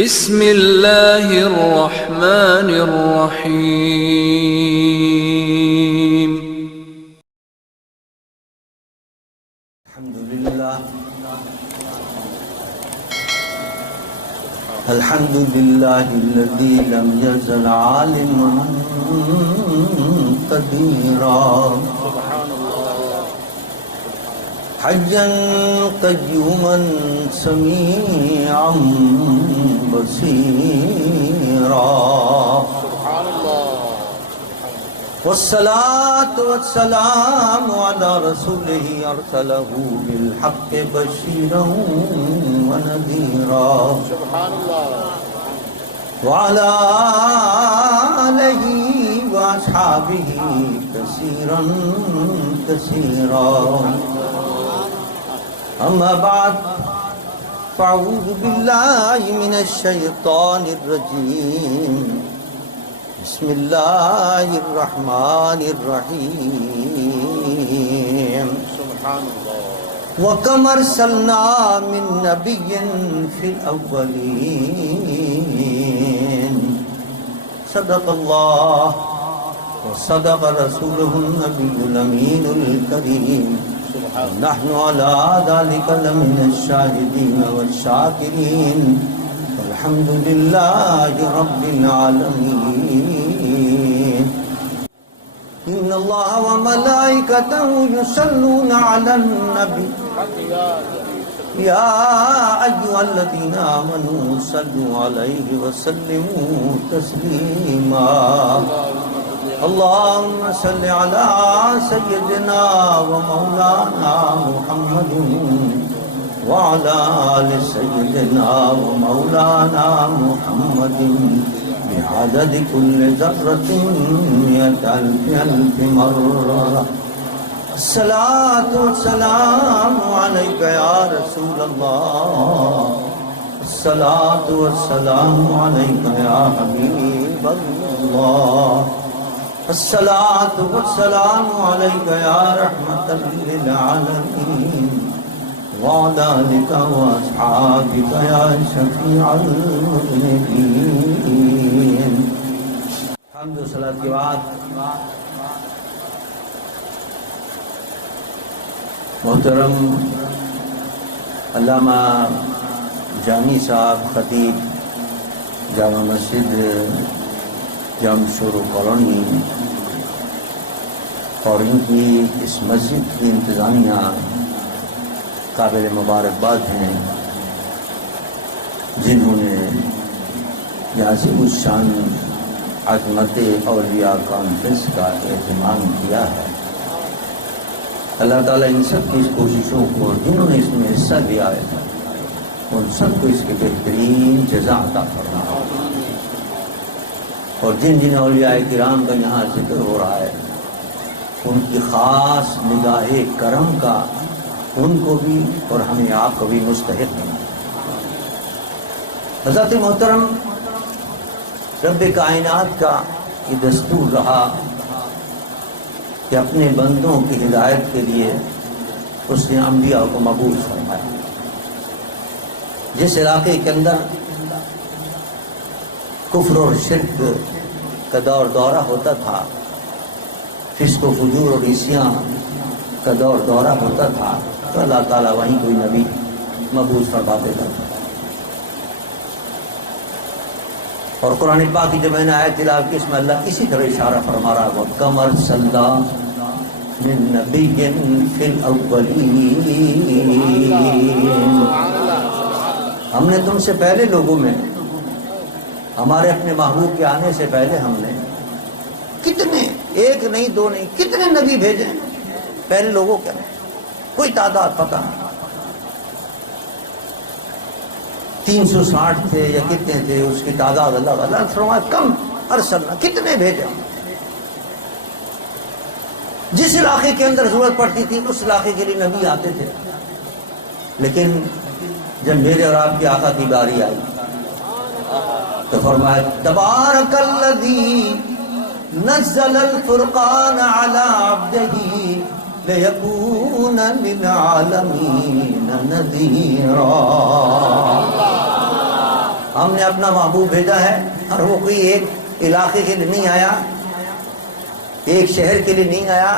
بسم اللہ الرحمن الرحیم الحمد للہ الذی لم یزل عالما قدیرا حیا قیوما سمیعا بصیرا والصلاة والسلام على رسوله أرسله بالحق بشيرا ونذيرا وعلى آله وأصحابه كثيرا كثيرا أما بعد فأعوذ بالله من الشيطان الرجيم بسم الله الرحمن الرحيم وكم أرسلنا من نبي في الأولين صدق الله وصدق رسوله النبي الأمين الكريم نحن على ذلك لمن الشاهدين والشاكرين الحمد لله رب العالمين إن الله وملائكته يصلون على النبي يا أيها الذين آمنوا صلوا عليه وسلموا تسليما اللهم صل على سيدنا ومولانا محمد وعلى آل سيدنا ومولانا محمد بعدد كل ذرة مئة ألف مرة الصلاة والسلام عليك يا رسول الله الصلاة والسلام عليك يا حبيب الله الصلاة والسلام عليك يا رحمة للعالمين وعلى آلك وأصحابك يا شفيع المذنبين حمد و صلاة کے بعد محترم علامہ جامی صاحب خطیب جامع مسجد جامع شورو کالونی اور ان کی اس مسجد کی انتظامیہ قابل مبارکباد ہیں جنہوں نے عظیم الشان عظمت اولیاء کانفرنس کا اہتمام کیا ہے. اللہ تعالیٰ ان سب کی اس کوششوں کو جنہوں نے اس میں حصہ لیا ہے ان سب کو اس کی بہترین جزا عطا فرمائے اور جن جن اولیاء کرام کا یہاں ذکر ہو رہا ہے ان کی خاص نگاہ کرم کا ان کو بھی اور ہمیں آپ کو بھی مستحق بنا. حضرت محترم رب کائنات کا یہ دستور رہا کہ اپنے بندوں کی ہدایت کے لیے اس نے انبیاء کو مبعوث فرمایا. جس علاقے کے اندر کفر اور شرک کا دورہ ہوتا تھا، فسق و فجور اور عصیان کا دورہ ہوتا تھا، تو اللہ تعالیٰ وہیں کوئی نبی مبعوث فرما دیتا تھا. اور قرآن پاک کی جب میں نے آیت تلاوت کی اس میں اللہ اسی طرح اشارہ فرما رہا ہے وَكَمْ أَرْسَلْنَا مِن نَبِيٍّ فِي الْأَوَّلِينَ ہم نے تم سے پہلے لوگوں میں ہمارے اپنے محبوب کے آنے سے پہلے ہم نے کتنے، ایک نہیں دو نہیں، کتنے نبی بھیجے پہلے لوگوں کے، کوئی تعداد پتہ نہیں، 360 تھے یا کتنے تھے اس کی تعداد اللہ نے فرمایا کم ارسلنا، کتنے بھیجے. جس علاقے کے اندر ضرورت پڑتی تھی اس علاقے کے لیے نبی آتے تھے، لیکن جب میرے اور آپ کی آقا کی باری آئی تو فرمایا تبارک الذی نزل الفرقان علی عبدہ لِيَكُونَ لِلْعَالَمِينَ نَذِيرًا. ہم نے اپنا محبوب بھیجا ہے، اور وہ کوئی ایک علاقے کے لیے نہیں آیا، ایک شہر کے لیے نہیں آیا،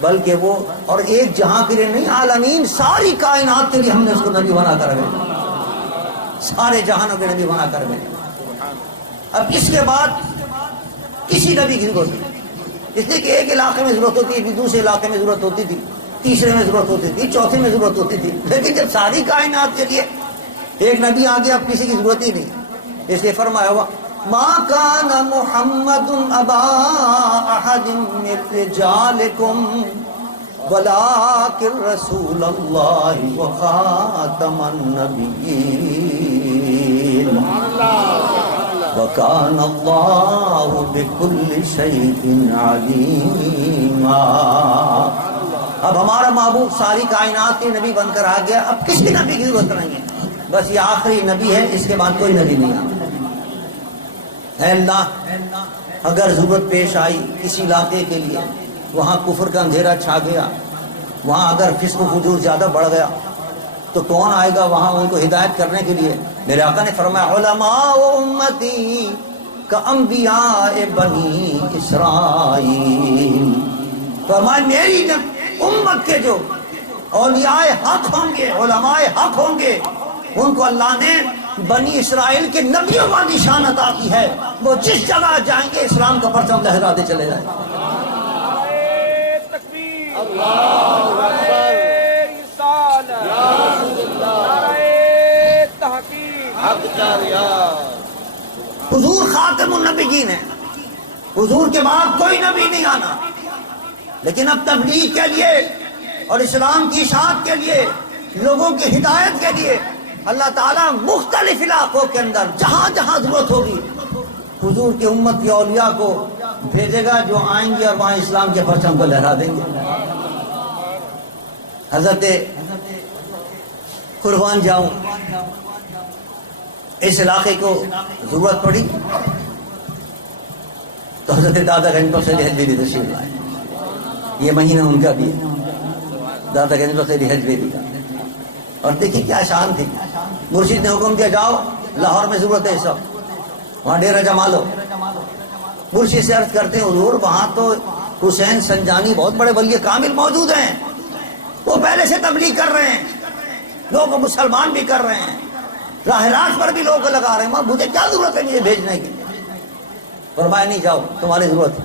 بلکہ وہ اور ایک جہاں کے لیے نہیں، عالمین ساری کائنات کے لیے ہم نے اس کو نبی بنا کر بھیجا، سارے جہانوں کے نبی بنا کر بھیجا۔ اب اس کے بعد کسی نبی کی ضرورت نہیں، اس لیے کہ ایک علاقے میں ضرورت ہوتی تھی، دوسرے علاقے میں ضرورت ہوتی تھی، تیسرے میں ضرورت ہوتی تھی، چوتھے میں ضرورت ہوتی تھی، لیکن جب ساری کائنات کے لیے ایک نبی آ گیا، اب کسی کی ضرورت ہی نہیں۔ اس لیے فرمایا ہوا ما کان محمد ابا احد من رجالکم ولکن رسول اللہ وخاتم النبیین وکان اللہ بکل شیء علیما۔ اب ہمارا محبوب ساری کائنات کے نبی بن کر آ گیا، اب کسی نبی کی ضرورت نہیں ہے، بس یہ آخری نبی ہے، اس کے بعد کوئی نبی نہیں آتا۔ اے اللہ، اگر ضرورت پیش آئی کسی علاقے کے لیے، وہاں کفر کا اندھیرا چھا گیا، وہاں اگر فسق و فجور زیادہ بڑھ گیا، تو کون آئے گا وہاں ان کو ہدایت کرنے کے لیے؟ میرے آقا نے فرمایا علماء امتی کا انبیاء بنی اسرائیل، فرمایا میری امت کے جو اولیاء حق ہوں گے، علماء حق ہوں گے، ان کو اللہ نے بنی اسرائیل کے نبیوں کا نشان عطا کی ہے، وہ جس جگہ جائیں گے اسلام کا پرچم لہراتے چلے جائیں۔ حضور خاتم النبیین ہے، حضور کے بعد کوئی نبی نہیں آنا، لیکن اب تبلیغ کے لیے اور اسلام کی اشاعت کے لیے، لوگوں کی ہدایت کے لیے اللہ تعالیٰ مختلف علاقوں کے اندر جہاں جہاں ضرورت ہوگی حضور کی امت کے اولیاء کو بھیجے گا، جو آئیں گے اور وہاں اسلام کے پرچم کو لہرا دیں گے۔ حضرت قربان جاؤں، اس علاقے کو ضرورت پڑی تو حضرت دادا گنج بخش علی حجویری تشریف لائے، یہ مہینہ ان کا بھی ہے، دادا گنج بخش علی حجویری کا۔ اور دیکھیے کیا شان تھی، مرشد نے حکم دیا جاؤ لاہور میں ضرورت ہے سب، وہاں ڈیرہ جما لو۔ مرشد سے عرض کرتے ہیں حضور وہاں تو حسین سنجانی بہت بڑے ولی کامل موجود ہیں، وہ پہلے سے تبلیغ کر رہے ہیں، لوگوں کو مسلمان بھی کر رہے ہیں، راہ راست پر بھی لوگوں کو لگا رہے ہیں، مجھے کیا ضرورت ہے مجھے بھیجنے کی؟ فرمایا نہیں جاؤ، تمہاری ضرورت ہے۔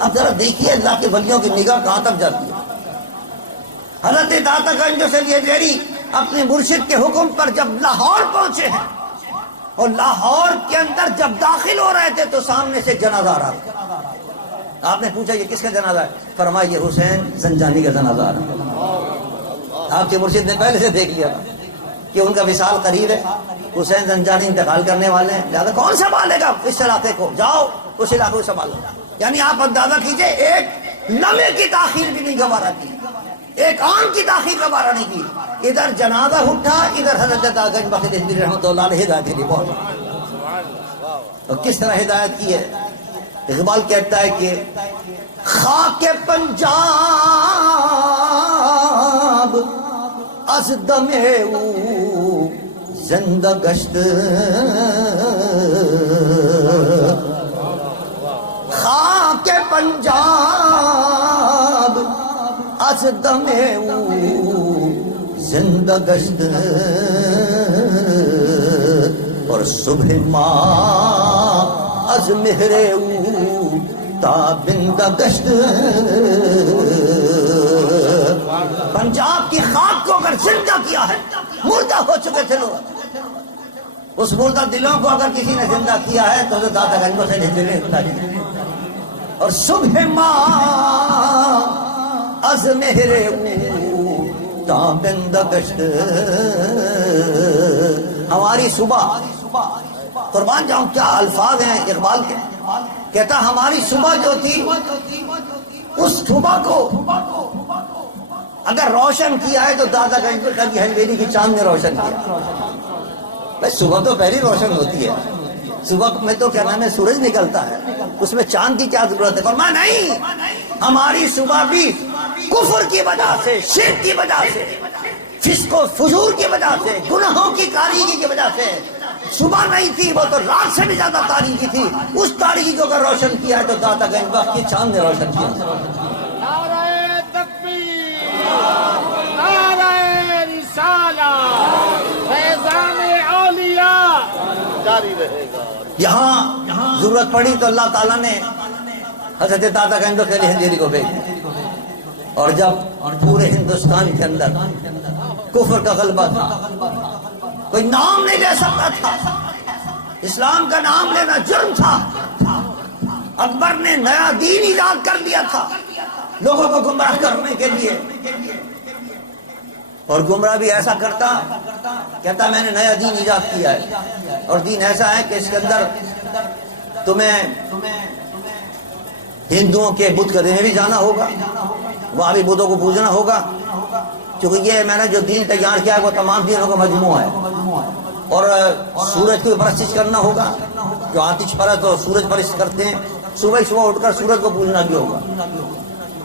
اب ذرا دیکھیے اللہ کے ولیوں کی نگاہ کہاں تک جاتی ہے۔ حضرت داتا گنج سے یہ اپنے مرشد کے حکم پر جب لاہور پہنچے ہیں، اور لاہور کے اندر جب داخل ہو رہے تھے تو سامنے سے جنازہ آ رہا۔ آپ نے پوچھا یہ کس کا جنازہ ہے؟ فرمایا یہ حسین زنجانی کا جنازہ آ رہا۔ آپ کے مرشد نے پہلے سے دیکھ لیا کہ ان کا وصال قریب ہے، حسین زنجانی انتقال کرنے والے ہیں، لہٰذا کون سنبھالے گا اس علاقے کو؟ جاؤ اس علاقے کو سنبھالو۔ یعنی آپ اندازہ کیجئے ایک لمحے کی تاخیر بھی نہیں گوارا کی، ایک آن کی تاخیر گوارا نہیں کی۔ ادھر جنازہ اٹھا، ادھر حضرت داتا گنج بخش علی رحمۃ اللہ علیہ ہدایت کے لیے پہنچا۔ تو کس طرح ہدایت کی ہے؟ اقبال کہتا ہے کہ خاک پنجاب از دم او زندہ گشت، خاک پنجاب از دم او زندہ گشت، اور صبح ماں از مہر او تابندہ گشت۔ پنجاب کی خاک کو اگر زندہ کیا ہے، مردہ ہو چکے تھے لوگ، اس مردہ دلوں کو اگر کسی نے زندہ کیا ہے تو داتا گنج بخش علی حجویری نے، اور صبح ماں از مہر او تابندہ گشت۔ ہماری صبح، قربان جاؤں کیا الفاظ ہیں اقبال کے، کہتا ہماری صبح جو تھی، اس صبح کو اگر روشن کیا ہے تو دادا گنج بخش علی حجویری کی چاند نے روشن کیا۔ بس صبح تو پہلی روشن ہوتی ہے، صبح میں تو کیا نام ہے سورج نکلتا ہے، اس میں چاند کی کیا ضرورت ہے؟ فرمایا نہیں، ہماری صبح بھی کفر کی وجہ سے، شرک کی وجہ سے، فسق و فجور کی وجہ سے، گناہوں کی تاریکی کی وجہ سے صبح نہیں تھی، وہ تو رات سے بھی زیادہ تاریکی تھی. اس تاریکی کو اگر روشن کیا ہے تو داتا گنج بخش کے چاند نے روشن کیا. نعرہ تکبیر، نعرہ رسالت، فیضان اولیاء جاری رہے گا. یہاں ضرورت پڑی تو اللہ تعالیٰ نے حضرت داتا گنج بخش علی ہندیری کو بھیجا. اور جب پورے ہندوستان کے اندر کفر کا غلبہ تھا، کوئی نام نہیں لے سکتا تھا، اسلام کا نام لینا جرم تھا. اکبر نے نیا دین ایجاد کر دیا تھا لوگوں کو گمراہ کرنے کے لیے. اور گمراہ بھی ایسا کرتا، کہتا میں نے نیا دین ایجاد کیا ہے، اور دین ایسا ہے کہ اس کے اندر تمہیں ہندوؤں کے بت گدھے میں بھی جانا ہوگا، وہاں بھی بتوں کو پوجنا ہوگا، کیونکہ یہ میں نے جو دین تیار کیا ہے وہ تمام دینوں کا مجموعہ ہے. اور سورج کی پرستش کرنا ہوگا، جو آتش پرست اور سورج پرست کرتے ہیں، صبح اٹھ کر سورج کو پوجنا بھی ہوگا.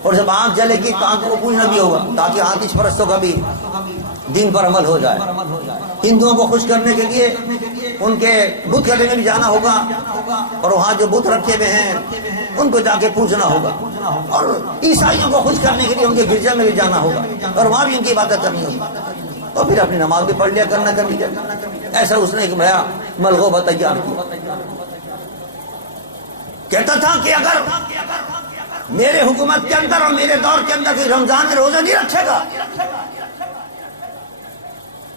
اور جب آنکھ جلے گی تو آنکھ کو پوجنا بھی ہوگا، تاکہ آتش پرستوں کا بھی دین پر عمل ہو جائے. ہندوؤں کو خوش کرنے کے لیے ان کے بت گدھے میں بھی جانا ہوگا، اور وہاں جو بت رکھے ہوئے ہیں ان کو جا کے پوجنا ہوگا. اور عیسائیوں کو خوش کرنے کے لیے ان کے گرجا میں بھی جانا ہوگا، اور وہاں بھی ان کی عبادت کرنی ہوگی. اور پھر اپنی نماز بھی پڑھ لیا کرنا کبھی. ایسا اس نے ایک بڑا ملغوبہ تیار کیا. کہتا تھا کہ اگر میرے حکومت کے اندر اور میرے دور کے اندر کوئی رمضان میں روزہ نہیں رکھے گا،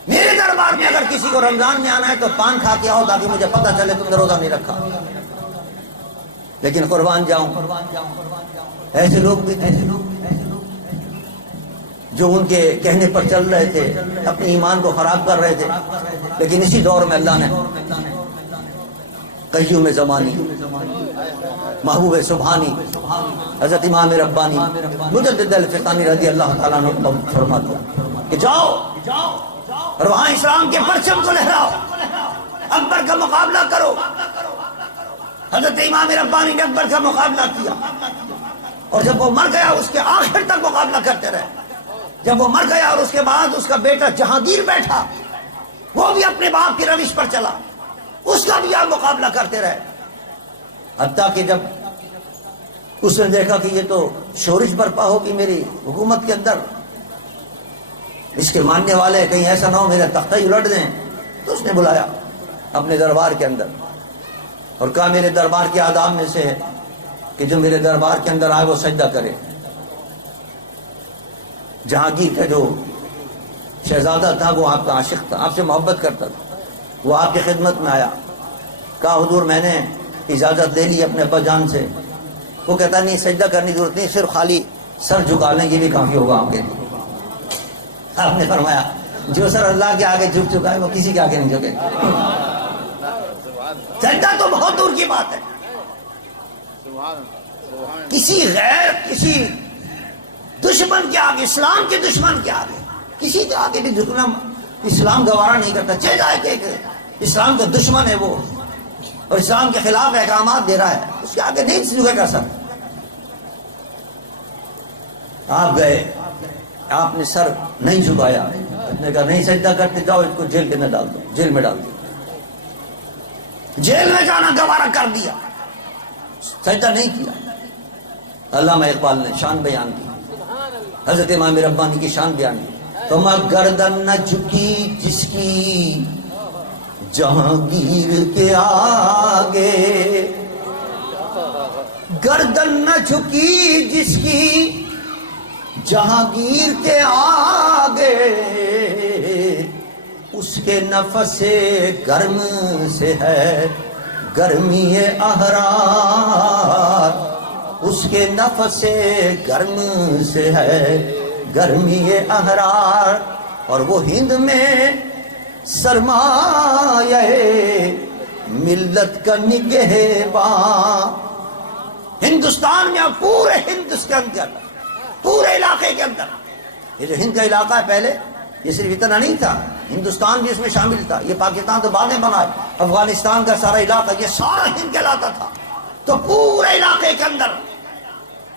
میرے دربار میں اگر کسی کو رمضان میں آنا ہے تو پان کھا کے آؤ تاکہ مجھے پتہ چلے تم نے روزہ نہیں رکھا. لیکن قربان جاؤں، ایسے لوگ بھی تھے جو ان کے کہنے پر چل رہے تھے، اپنے ایمان کو خراب کر رہے تھے. لیکن اسی دور میں اللہ نے قیوم زمانی، محبوب سبحانی، حضرت امام ربانی مجدد الفقانی رضی اللہ تعالیٰ عنہ فرما دیا کہ جاؤ اور وہاں اسلام کے پرچم کو لہراؤ، اکبر کا مقابلہ کرو. حضرت امام ربانی نے اکبر کا مقابلہ کیا، اور جب وہ مر گیا اس کے آخر تک مقابلہ کرتے رہے. جب وہ مر گیا اور اس کے بعد اس کا بیٹا جہانگیر بیٹھا، وہ بھی اپنے باپ کی روش پر چلا، اس کا بھی آپ مقابلہ کرتے رہے. حتیٰ کہ جب اس نے دیکھا کہ یہ تو شورش برپا ہوگی میری حکومت کے اندر، اس کے ماننے والے کہیں ایسا نہ ہو میرا تختہ ہی الٹ دیں، تو اس نے بلایا اپنے دربار کے اندر اور کہا میرے دربار کے آداب میں سے ہے کہ جو میرے دربار کے اندر آئے وہ سجدہ کرے. جہانگیر کا جو شہزادہ تھا وہ آپ کا عاشق تھا، آپ سے محبت کرتا تھا، وہ آپ کی خدمت میں آیا. کہا حضور میں نے اجازت لے لی اپنے ابا جان سے. وہ کہتا نہیں سجدہ کرنے کی ضرورت نہیں، صرف خالی سر جھکا لیں یہ بھی کافی ہوگا آپ کے لیے. آپ نے فرمایا جو سر اللہ کے آگے جھک چکا ہے وہ کسی کے آگے نہیں جھکے. سجدہ تو بہت دور کی بات ہے. کسی غیر، کسی دشمن کے آگے، اسلام کے دشمن کے آگے کسی کے آگے بھی جھکنا اسلام گوارا نہیں کرتا. چاہے جائے کہ اسلام کا دشمن ہے وہ اور اسلام کے خلاف احکامات دے رہا ہے، اس کے آگے نہیں جھکے گا سر. آپ گئے، آپ نے سر نہیں جھکایا، آپ نے کہا نہیں سجدہ کرتے جاؤ اس کو جیل کے اندر ڈال دو. جیل میں ڈال دو، جیل میں جانا گوارا کر دیا، سجدہ نہیں کیا. علامہ اقبال نے شان بیان کی، حضرت امام ربانی کی شان بیان کی. تم گردن نہ جھکی جس کی جہانگیر کے آگے، گردن نہ جھکی جس کی جہانگیر کے آگے، اس کے نفس گرم سے ہے گرمی احرار، اس کے نفس گرم سے ہے گرمی احرار. اور وہ ہند میں سرمایہ ملت کا نگہباں. ہندوستان میں پورے ہندوستان کے اندر، پورے علاقے کے اندر، یہ جو ہند کا علاقہ ہے پہلے یہ صرف اتنا نہیں تھا، ہندوستان بھی اس میں شامل تھا. یہ پاکستان تو بعد میں بنا ہے، افغانستان کا سارا علاقہ یہ سارا ہند کہلاتا تھا. تو پورے علاقے کے اندر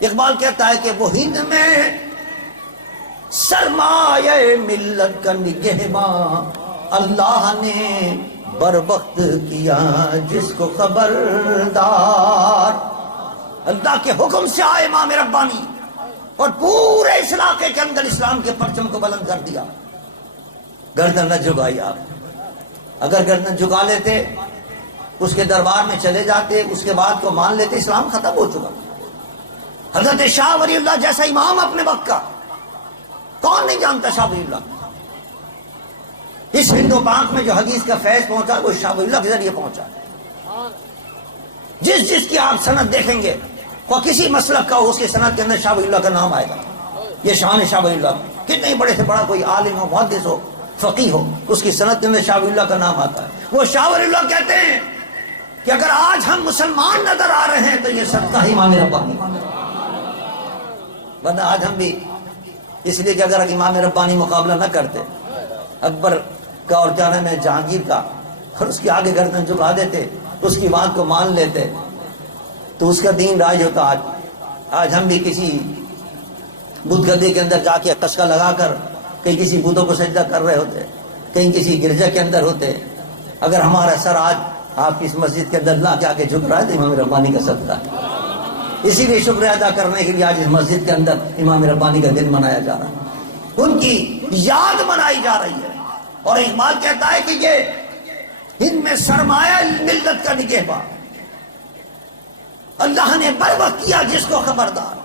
اقبال کہتا ہے کہ وہ ہند میں سرمایہ ملت کا نگہباں اللہ نے بر وقت کیا جس کو خبردار. اللہ کے حکم سے آئے امام ربانی اور پورے اس علاقے کے اندر اسلام کے پرچم کو بلند کر دیا. گردن نہ جھکائی آپ. اگر گردن جھکا لیتے، اس کے دربار میں چلے جاتے، اس کے بعد کو مان لیتے، اسلام ختم ہو چکا. حضرت شاہ ولی اللہ جیسا امام اپنے وقت کا، کون نہیں جانتا شاہ ولی اللہ. اس ہند و پاک میں جو حدیث کا فیض پہنچا وہ شاہ ولی اللہ کے ذریعے پہنچا. جس کی آپ سند دیکھیں گے وہ کسی مسلک کا ہو، اس کی سند کے اندر شاہ ولی اللہ کا نام آئے گا. یہ شان شاہ ولی اللہ. کتنے بڑے سے بڑا کوئی عالم ہو، محدث ہو، فقیہ ہو، اس کی سند کے اندر شاہ ولی اللہ کا نام آتا ہے. وہ شاہ ولی اللہ کہتے ہیں کہ اگر آج ہم مسلمان نظر آ رہے ہیں تو یہ صدقہ ہی امام ربانی. ورنہ آج ہم بھی اس لیے کہ اگر امام ربانی مقابلہ نہ کرتے، اکبر کا اور کیا نام ہے جہانگیر کا، اور اس کے آگے گردن جھکا دیتے، اس کی بات کو مان لیتے، تو اس کا دین راج ہوتا. آج ہم بھی کسی بدھ گدے کے اندر جا کے کشکا لگا کر کہیں کسی بدھوں کو سجدہ کر رہے ہوتے، کہیں کسی گرجا کے اندر ہوتے. اگر ہمارا سر آج آپ کی اس مسجد کے اندر نہ جا کے جھک رہا ہے تو امام ربانی کا صدقہ ہے. اسی لیے شکر ادا کرنے کے لیے آج اس مسجد کے اندر امام ربانی کا دن منایا جا رہا ہے، ان کی یاد منائی جا رہی ہے. اور اقبال کہتا ہے کہ یہ ان میں سرمایہ ملت کا نگہباں اللہ نے بر وقت کیا جس کو خبردار.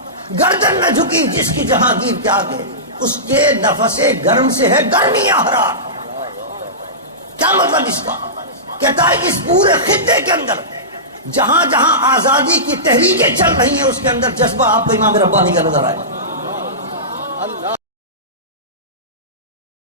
گردن نہ جھکی جس کی جہانگیر کے آگے، اس کے نفس گرم سے ہے گرمی احرار. کیا مطلب اس کا؟ کہتا ہے اس پورے خطے کے اندر جہاں جہاں آزادی کی تحریکیں چل رہی ہیں اس کے اندر جذبہ آپ کو امام ربانی کا نظر آئے.